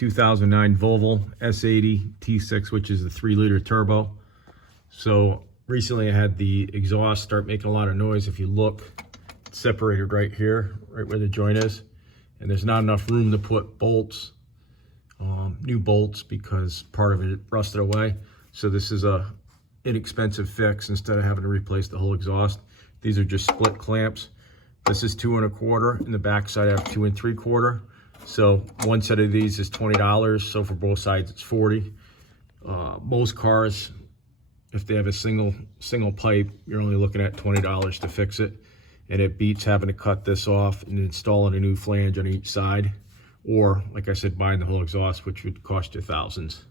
2009 Volvo S80 T6, which is the 3-liter turbo. So recently I had the exhaust start making a lot of noise. If you look, it's separated right here, right where the joint is. And there's not enough room to put bolts, new bolts, because part of it rusted away. So this is a inexpensive fix instead of having to replace the whole exhaust. These are just split clamps. This is 2 1/4. In the back side I have 2 3/4. So one set of these is $20. So for both sides it's $40. Most cars, if they have a single pipe, you're only looking at $20 to fix it. And it beats having to cut this off and installing a new flange on each side. Or, like I said, buying the whole exhaust, which would cost you thousands.